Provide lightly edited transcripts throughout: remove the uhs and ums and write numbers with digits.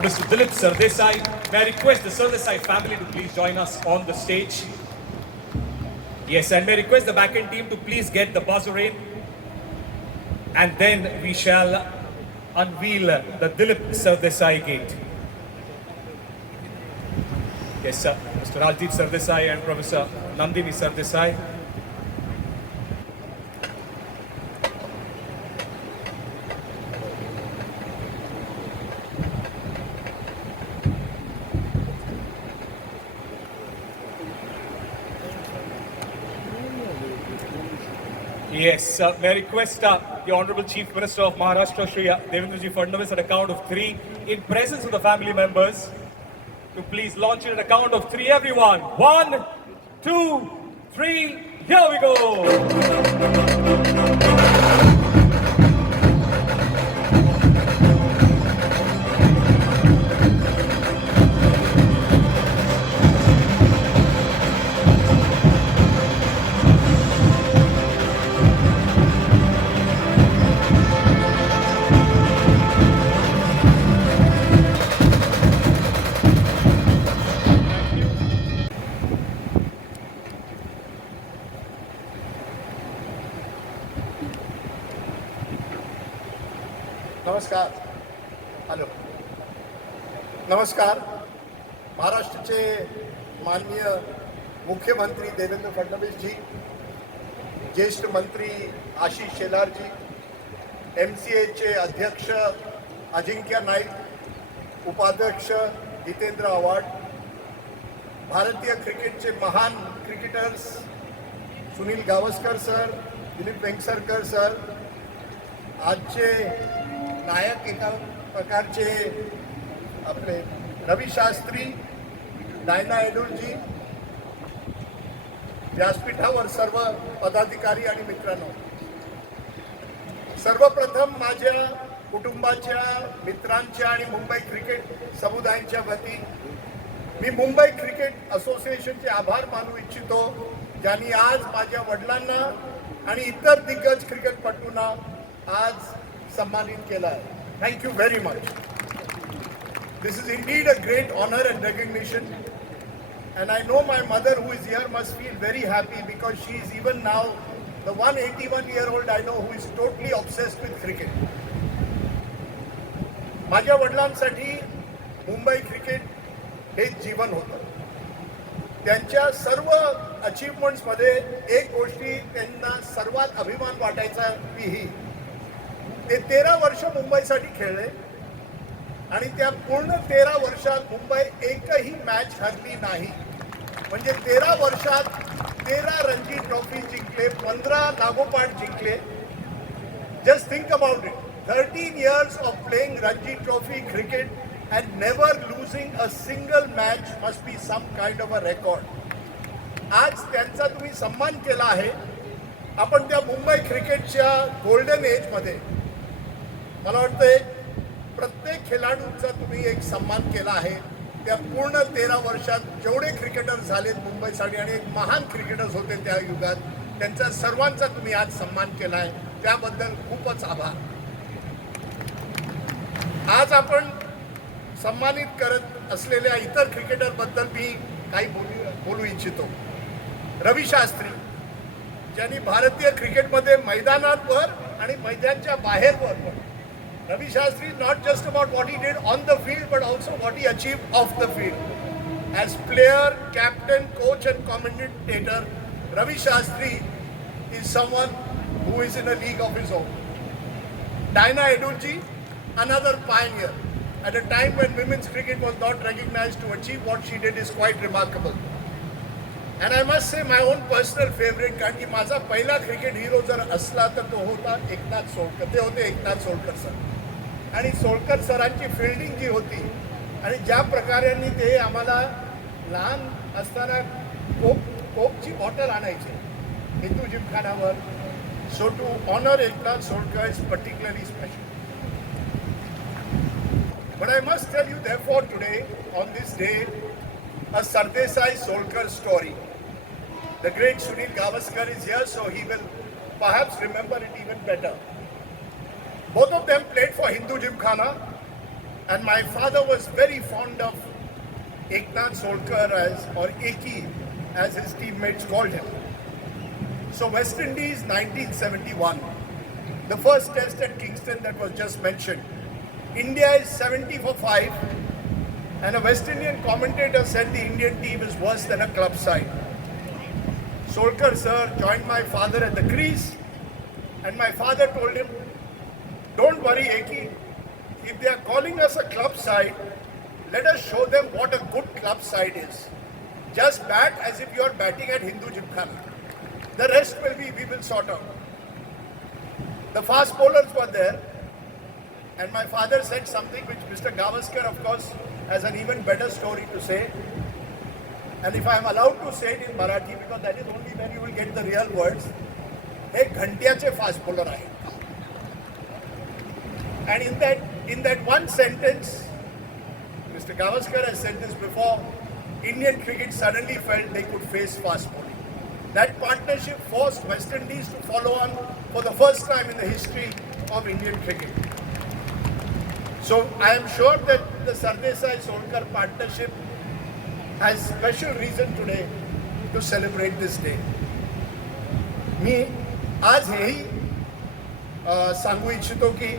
Mr. Dilip Sardesai. May I request the Sardesai family to please join us on the stage? Yes, and may I request the back-end team to please get the buzzer in. And then we shall unveil the Dilip Sardesai gate. Yes, sir. Mr. Rajdeep Sardesai and Professor Nandini Sardesai. Yes, may I request the Honorable Chief Minister of Maharashtra, Shri Devendraji Fadnavis, at a count of three, in presence of the family members, to please launch it at a count of three, everyone. 1, 2, 3, here we go! नमस्कार. Hello. नमस्कार. महाराष्ट्राचे माननीय मुख्यमंत्री देवेंद्र फडणवीस जी, ज्येष्ठ मंत्री आशिष शेलार जी, MCAचे अध्यक्ष अजिंक्य नाईक, उपाध्यक्ष जितेंद्र आव्हाड, भारतीय क्रिकेटचे महान cricketers Sunil Gavaskar sir, Dilip Vengsarkar sir, आजचे नायक एका प्रकारचे आपले रवी शास्त्री, डायना एडुलजी, व्यासपीठावर सर्व पदाधिकारी आणि मित्रांनो, सर्वप्रथम माझ्या कुटुंबाच्या, मित्रांच्या आणि मुंबई क्रिकेट समुदायाच्या वती मी मुंबई क्रिकेट असोसिएशनचे आभार मानू इच्छितो, ज्यांनी आज माझ्या वडिलांना आणि इतर दिग्गज क्रिकेटपटूंना आज सम्मानित केला आहे. Thank you very much. This is indeed a great honor and recognition, and I know my mother who is here must feel very happy because she is even now the 181-year-old I know who is totally obsessed with cricket. माझ्या वडिलांसाठी Mumbai cricket हे जीवन होतं. त्यांच्या सर्व अचीवमेंट्समध्ये एक गोष्टी त्यांना सर्वात अभिमान वाटायचा ती ही, ते 13 वर्ष मुंबईसाठी खेळले आणि त्या पूर्ण 13 वर्षात मुंबई एकही मॅच हरली नाही. म्हणजे 13 वर्षात 13 रणजी ट्रॉफी जिंकले, 15 लागोपाठ जिंकले. Just think about it. 13 years of playing Ranji Trophy cricket and never losing a single match must be some kind of a record. आज त्यांचा तुम्ही सन्मान केला आहे. आपण त्या मुंबई क्रिकेटच्या गोल्डन एजमध्ये मला वाटतंय प्रत्येक खेळाडूंचा तुम्ही एक सन्मान केला आहे. त्या पूर्ण 13 वर्षात जेवढे क्रिकेटर्स झालेत मुंबईसाठी आणि एक महान क्रिकेटर्स होते त्या युगात, त्यांचा सर्वांचा तुम्ही आज सन्मान केला आहे. त्याबद्दल खूपच आभार. आज आपण सन्मानित करत असलेल्या इतर क्रिकेटरबद्दल मी काही बोलू इच्छितो. रवी शास्त्री, ज्यांनी भारतीय क्रिकेटमध्ये मैदानावर आणि मैदानाच्या बाहेरवर Ravi Shastri is not just about what he did on the field, but also what he achieved off the field. As player, captain, coach and commentator, Ravi Shastri is someone who is in a league of his own. Diana Edulji, another pioneer. At a time when women's cricket was not recognized, to achieve what she did is quite remarkable. And I must say my own personal favorite, कारण की माझा पहिला cricket हिरो जर असला तर तो होता एकनाथ सोळकर. ते होते एकनाथ सोळकर सर. आणि सोळकर सरांची फिल्डिंग जी होती आणि ज्या प्रकारांनी ते आम्हाला लहान असताना कोकची बॉटल आणायचे हिंदू जिमखानावर. So to honour Eknath Solkar is particularly special. But I must tell you therefore today on this day a Sardesai Solkar story. The great Sunil Gavaskar is here, so he will perhaps remember it even better. Both of them played for Hindu Gymkhana And my father was very fond of Eknath Solkar or Eki as his teammates called him. So West Indies 1971, the first test at Kingston that was just mentioned. India is 70 for 5 and a West Indian commentator said the Indian team is worse than a club side. Solkar sir joined my father at the crease and my father told him, don't worry Eki, if they are calling us a club side, let us show them what a good club side is. Just bat as if you are batting at Hindu Gymkhana. The rest we will sort out. The fast bowlers were there and my father said something which Mr. Gavaskar of course has an even better story to say. And if I am allowed to say it in Marathi because that is only when you will get the real words, हे घंट्याचे fast bowler आहे. And in that one sentence, Mr. Gavaskar has said this before, Indian cricket suddenly felt they could face fast bowling. That partnership forced West Indies to follow on for the first time in the history of Indian cricket. So I am sure that the Sardesai-Solkar partnership has special reason today to celebrate this day. मी आज हेही सांगू इच्छितो की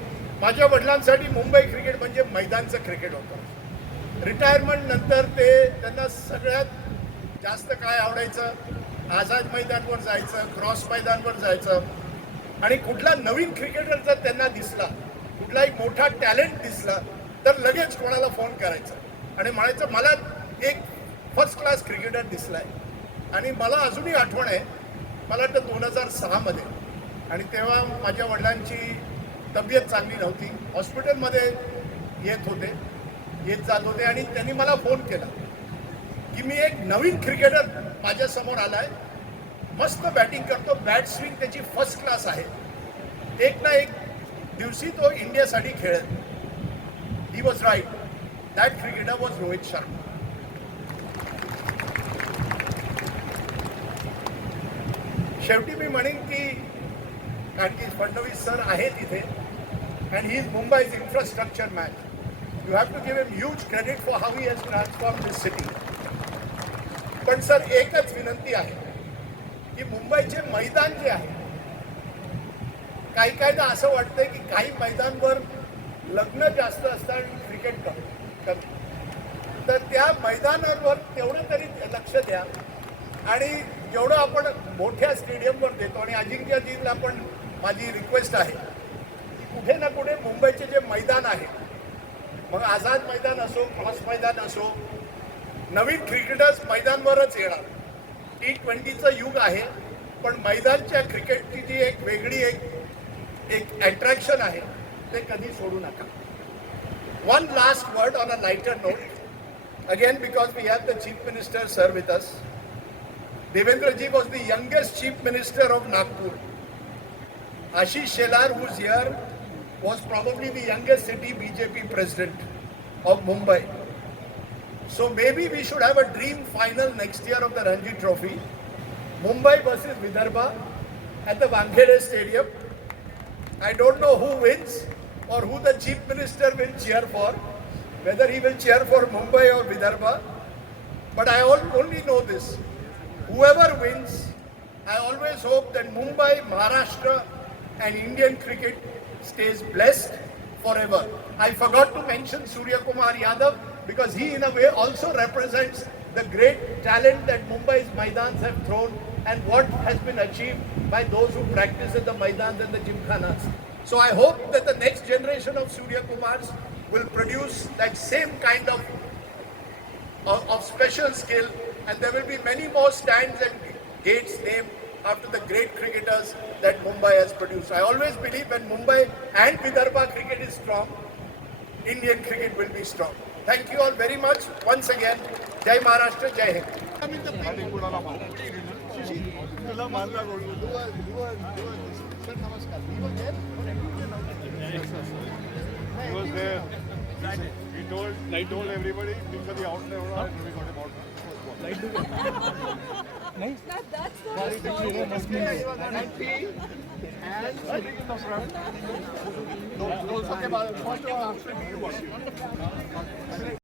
माझ्या वडिलांसाठी Mumbai cricket म्हणजे मैदानचं cricket होतं. Retirement नंतर त्यांना सगळ्यात जास्त काय आवडायचं, आझाद मैदानवर जायचं, क्रॉस मैदानवर जायचं आणि कुठला नवीन क्रिकेटर जर त्यांना दिसला, कुठलाही मोठा टॅलेंट दिसला तर लगेच कोणाला फोन करायचं आणि म्हणायचं मला एक फर्स्ट क्लास क्रिकेटर दिसलाय. आणि मला अजूनही आठवण आहे, मला वाटतं 2006 मध्ये आणि तेव्हा माझ्या वडिलांची तब्येत चांगली नव्हती, हॉस्पिटलमध्ये येत जात होते आणि त्यांनी मला फोन केला की मी एक नवीन क्रिकेटर माझ्यासमोर आलाय, मस्त बॅटिंग करतो, बॅट स्विंग त्याची फर्स्ट क्लास आहे, एक ना एक दिवशी तो इंडियासाठी खेळेल. He was right. That cricketer was Rohit Sharma. शेवटी मी म्हणेन की कारण की फडणवीस सर आहेत इथे and he is Mumbai's infrastructure man. You have to give him huge credit for how he has transformed this city. पण सर एकच विनंती आहे की मुंबईचे मैदान जे आहे, काही असं वाटतंय की काही मैदानवर लग्न जास्त असतात आणि क्रिकेट कमी, तर त्या मैदानावर तेवढं तरी लक्ष द्या आणि जेवढं आपण मोठ्या स्टेडियमवर देतो. आणि अजिंक्यजीला पण माझी रिक्वेस्ट आहे कुठे ना कुठे मुंबईचे जे मैदान आहे, मग आझाद मैदान असो, क्रॉस मैदान असो, नवीन क्रिकेटर्स मैदानवरच येणार. T20चं युग आहे पण मैदानच्या क्रिकेटची जी एक वेगळी एक अट्रॅक्शन आहे ते कधी सोडू नका. One last word on a lighter note again because we have the chief minister sir with us. Devendraji was the youngest chief minister of Nagpur. Ashish Shelar, who's here, was probably the youngest city BJP president of Mumbai. So maybe we should have a dream final next year of the Ranji Trophy. Mumbai versus Vidarbha at the Wankhede Stadium. I don't know who wins or who the chief minister will cheer for, whether he will cheer for Mumbai or Vidarbha. But I only know this. Whoever wins, I always hope that Mumbai, Maharashtra and Indian cricket stays blessed forever. I forgot to mention Surya Kumar Yadav because he in a way also represents the great talent that Mumbai's Maidans have thrown and what has been achieved by those who practice in the Maidans and the Gymkhanas. So I hope that the next generation of Surya Kumars will produce that same kind of special skill, and there will be many more stands and gates named after the great cricketers that Mumbai has produced. I always believe when Mumbai and Vidarbha cricket is strong, Indian cricket will be strong. Thank you all very much once again. Jai Maharashtra, Jai Hind. He was there. I told everybody, because the outlet, we got him out. That's not a story. And tea and sitting in the front. Those are the first of all,